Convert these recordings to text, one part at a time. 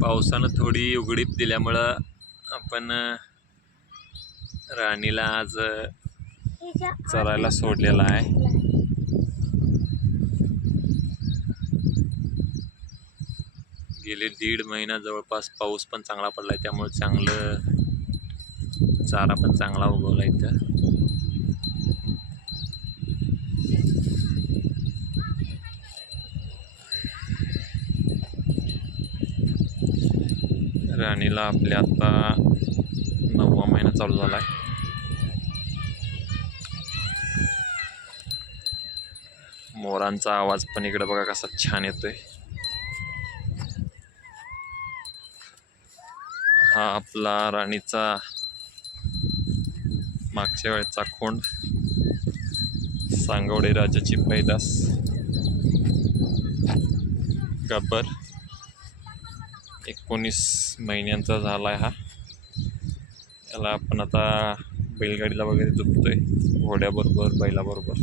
पावसानं थोडी उघडीप दिल्यामुळं आपण राणीला आज चरायला सोडलेला आहे. गेले 1.5 महिना जवळपास पाऊस पण चांगला पडलाय, त्यामुळे चांगलं चारा पण चांगला उगवला इथं. राणीला आपल्या आता 9वा महिना चालू झालाय. मोरांचा आवाज पण इकडे बघा कसा छान येतोय. हा आपला राणीचा मागच्या वेळचा खोंड, सांगवडे राजाची पैदास गब्बर. 19 महिन्यांचा झालाय हा. याला आपण आता बैलगाडीला वगैरे झुकतोय, घोड्याबरोबर, बैलाबरोबर.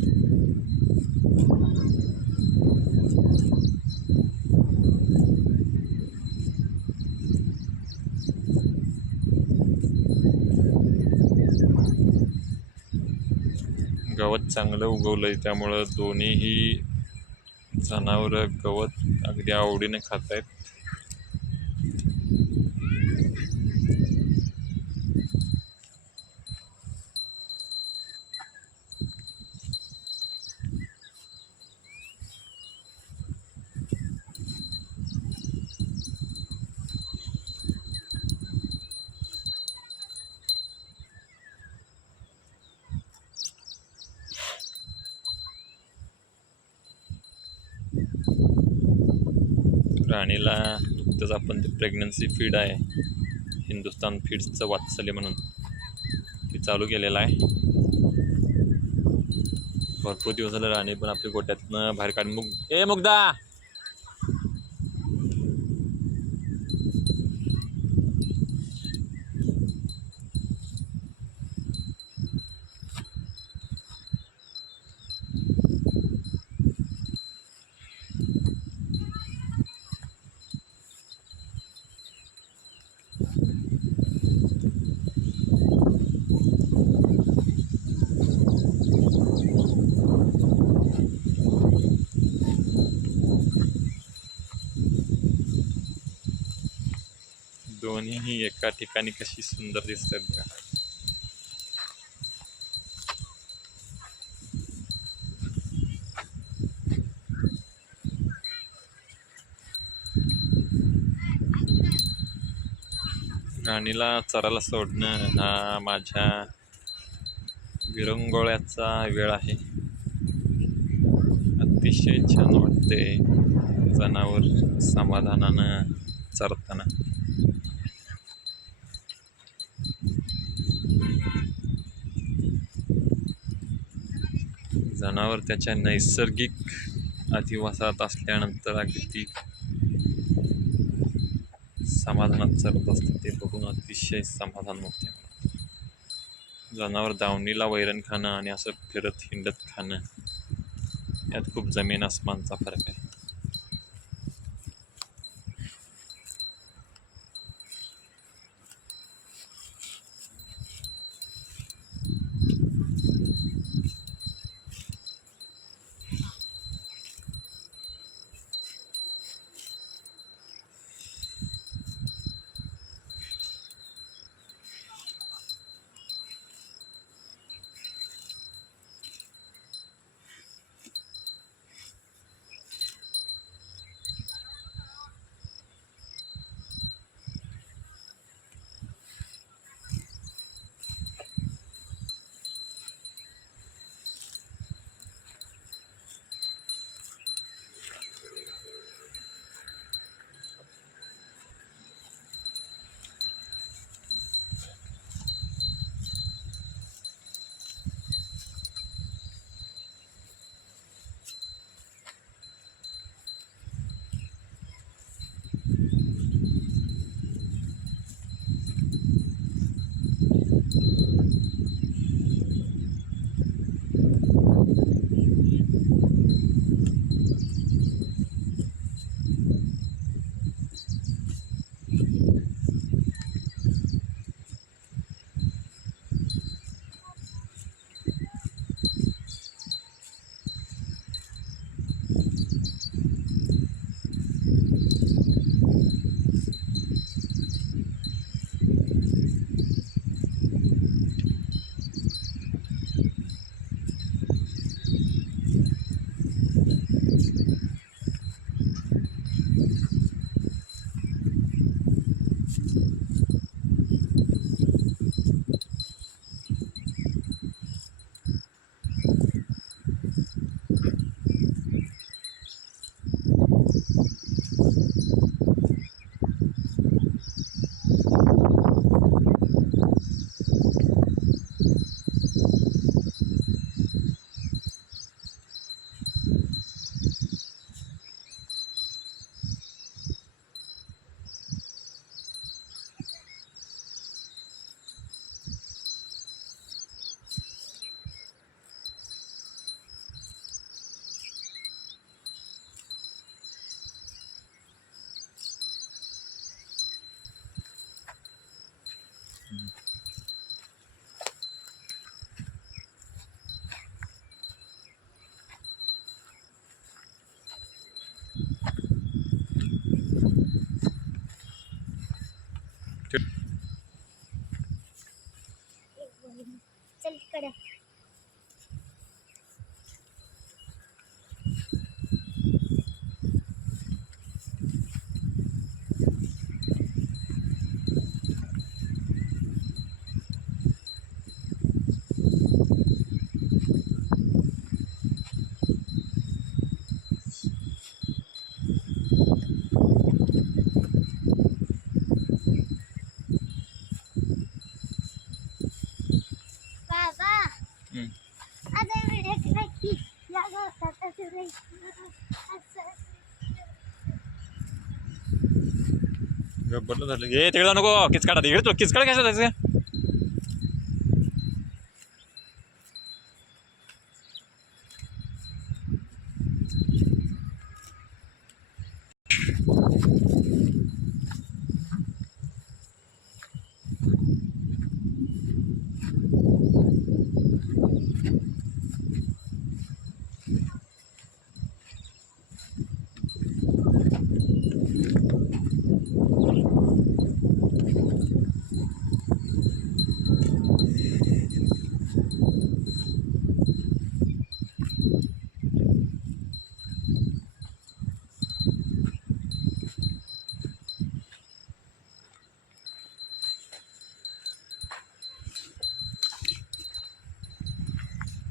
गवत चांगलं उगवलंय, त्यामुळं दोन्हीही जनावर गवत अगदी आवडीने खात आहेत. राणीला नुकतंच आपण ते प्रेग्नन्सी फीड आहे, हिंदुस्तान फीड्सचं वात्सल्य म्हणून ते चालू केलेलं आहे. भरपूर दिवस झालं राणी पण आपल्या गोट्यातनं बाहेर काढून मुग्धा. दोन्हीही एका ठिकाणी कशी सुंदर दिसतात का. राणीला चरायला सोडणं हा माझ्या विरंगुळ्याचा वेळ आहे. अतिशय छान वाटते जनावर समाधानानं चरताना. जनावर त्याच्या नैसर्गिक अधिवासात असल्यानंतर अगदी समाधानात चरत असते, ते बघून अतिशय समाधान होते. जनावर दावणीला वैरण खाणं आणि असं फिरत हिंडत खाणं, यात खूप जमीन आसमानचा फरक आहे. इकडे. बाबा हम्म. आता व्हिडिओ नक्की या गवतात असं नाही. असं गब्बरला धरलं. हे तिकडे जाऊ नको, किचकाडा इकडे तो किचकाडा कशा जायचं.